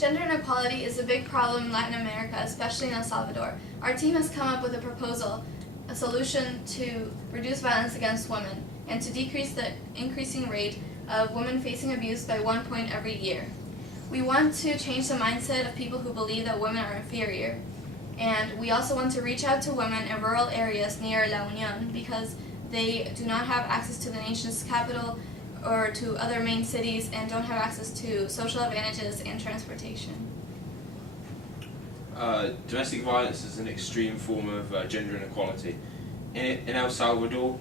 Gender inequality is a big problem in Latin America, especially in El Salvador. Our team has come up with a proposal, a solution to reduce violence against women and to decrease the increasing rate of women facing abuse by 1 point every year. We want to change the mindset of people who believe that women are inferior. And we also want to reach out to women in rural areas near La Union because they do not have access to the nation's capital or to other main cities and don't have access to social advantages and transportation. Domestic violence is an extreme form of gender inequality. In El Salvador,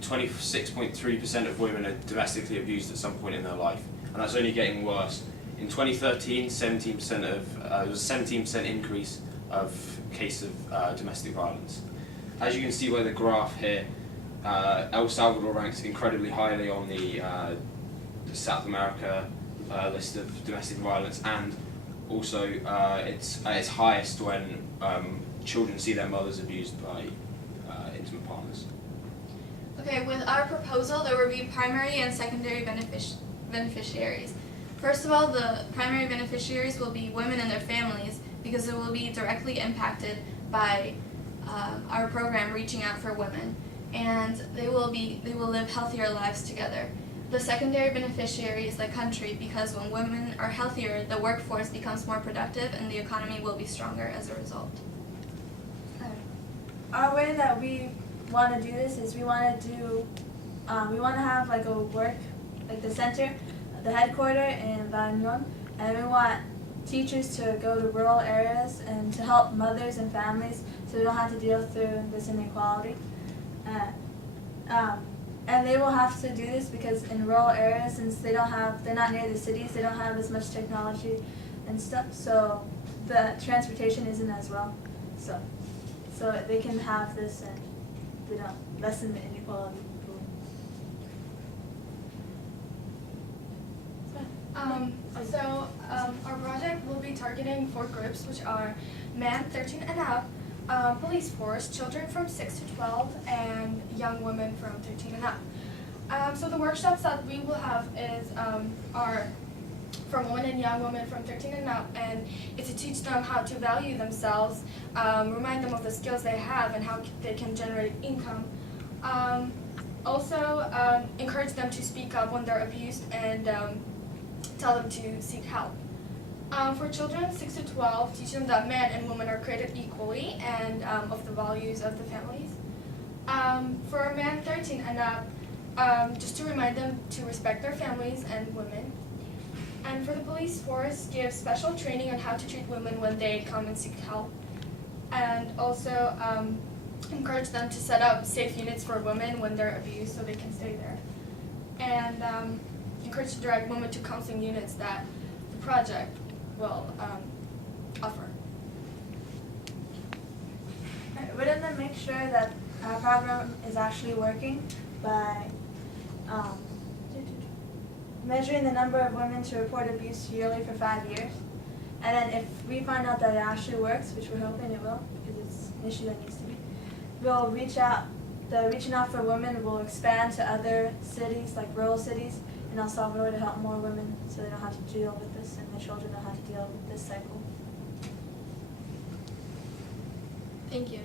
26.3% of women are domestically abused at some point in their life, and that's only getting worse. In 2013, 17% there was a 17% increase of cases of domestic violence. As you can see by the graph here, El Salvador ranks incredibly highly on the South America list of domestic violence, and also it's at its highest when children see their mothers abused by intimate partners. Okay, with our proposal, there will be primary and secondary beneficiaries. First of all, the primary beneficiaries will be women and their families because they will be directly impacted by our program reaching out for women, and they will live healthier lives together. The secondary beneficiary is the country because when women are healthier, the workforce becomes more productive and the economy will be stronger as a result. Our way that we want to do this is we want to have like the center, the headquarters in La Union, and we want teachers to go to rural areas and to help mothers and families so they don't have to deal through this inequality. And they will have to do this because in rural areas, since they're not near the cities, they don't have as much technology and stuff, so the transportation isn't as well. So they can have this and lessen the inequality. Our project will be targeting 4 groups, which are men 13 and up, police force, children from 6 to 12, and young women from 13 and up. So the workshops that we will have are for women and young women from 13 and up, and it's to teach them how to value themselves, remind them of the skills they have and how they can generate income. Also, encourage them to speak up when they're abused and tell them to seek help. For children 6 to 12, teach them that men and women are created equally and of the values of the families. For men 13 and up, just to remind them to respect their families and women. And for the police force, give special training on how to treat women when they come and seek help. And also encourage them to set up safe units for women when they're abused so they can stay there. And encourage to direct women to counseling units that the project will offer. We're going to make sure that our program is actually working by measuring the number of women to report abuse yearly for 5 years. And then if we find out that it actually works, which we're hoping it will, because it's an issue that needs to be, we'll reach out. The Reaching Out for Women will expand to other cities, like rural cities in El Salvador, to help more women so they don't have to deal with this and the children don't have to deal with this cycle. Thank you.